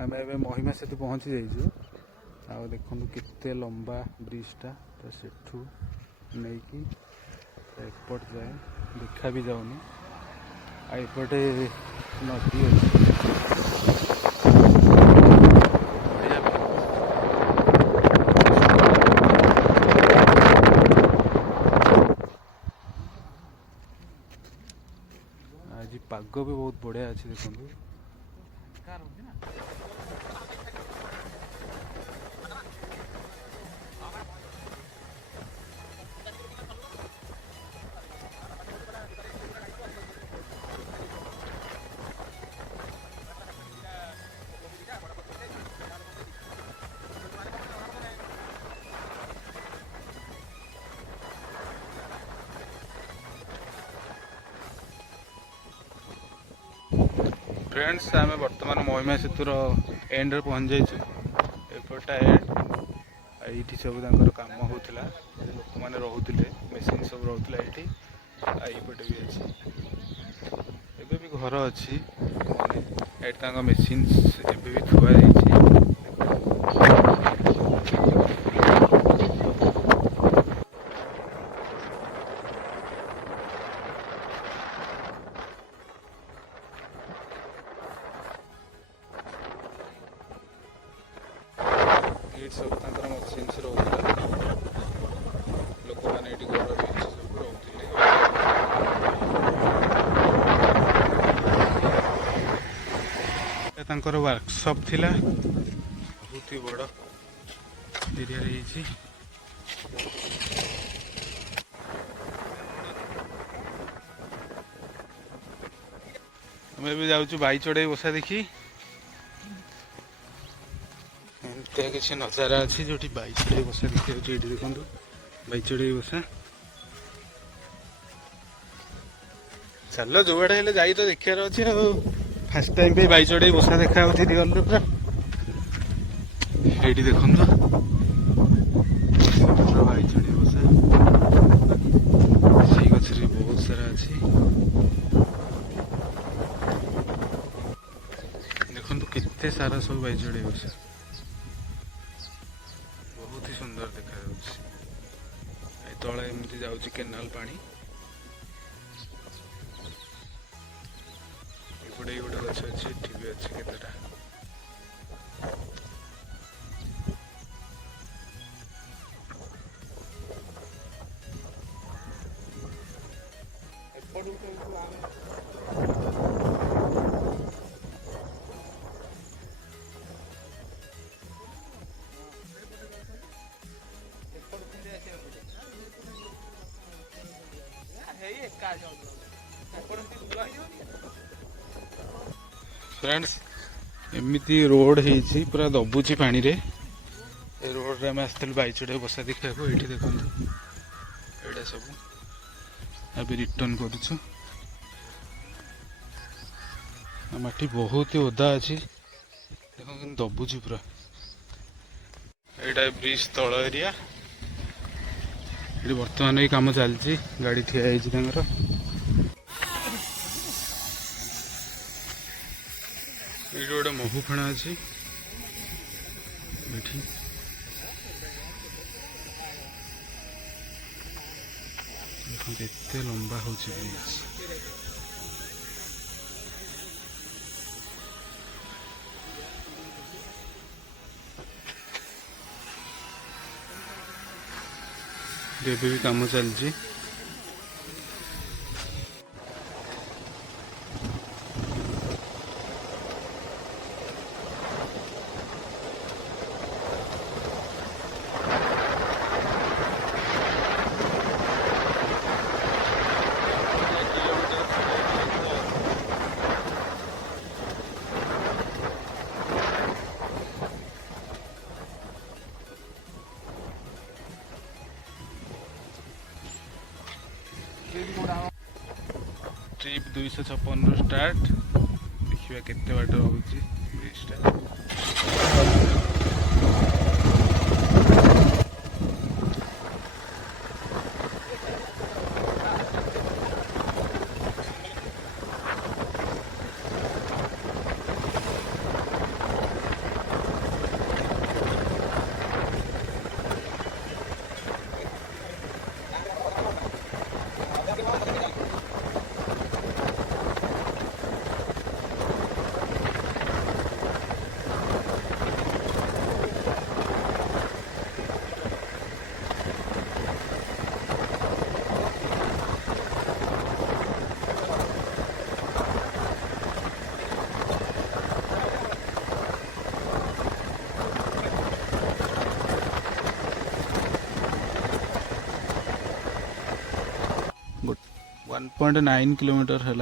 आम ए महिमा सेतु पहुँची जाइए आ देखु केते लंबा ब्रिजटा तो सेठू नहीं कि एयरपोर्ट जाए देखा भी जाऊनी आईपटे नदी अच्छी आज पाग भी बहुत बढ़िया अच्छी देखो फ्रेंड्स आम बर्तमान महिमा सेतुर एंड रे पहुँच जाइए एपटा एंड ये सब काम होता लोक मैंने रोते मेसीन सब रोला ये भी अच्छी एबे भी घर अच्छी माने मेसीन एबे भी थुआ सब मशीन से रोला लोक मैंने घर भी सब रोते वर्कशॉप थिला बहुत ही बड़ एरिया रही हमें भी जाऊँ बाई चढ़ई बसा देखी किसी नजारा अच्छी जो बाई चढ़ई बसा देखा ये देखो बाई चढ़ई बसा चल जो आड़े जा तो देखार अच्छे फास्ट टाइम पे बाई चढ़ई बसा देखा रियल पूरा ये देखो बाई चढ़ई बसा से गचरी बहुत सारा अच्छी देखो केते सारा सब बाई चढ़ई बसा बहुत ही सुंदर देखा तले एमती जाऊँगी केनाल पानी एपटे गोटे गछ अच्छी एटी भी अच्छी केतेटा फ्रेंड्स एमती रोड है पूरा दबुची पानी रे ए रोड रे आम आसलु बाई चढ़ई बसा देखा ये देखो ये सब अभी रिटर्न करुचु माटी बहुत ही ओदा अच्छी देखो दबुची पूरा यहाँ ब्रिज तल एरिया ये बर्तमान ये कम चलती गाड़ी ठिया है ये गोटे महू फेणा अच्छी एते लंबा हो भी काम चलती ट्रिप 256 स्टार्ट देखिए केते बाट होची ब्रिजटा 1.9 किलोमीटर है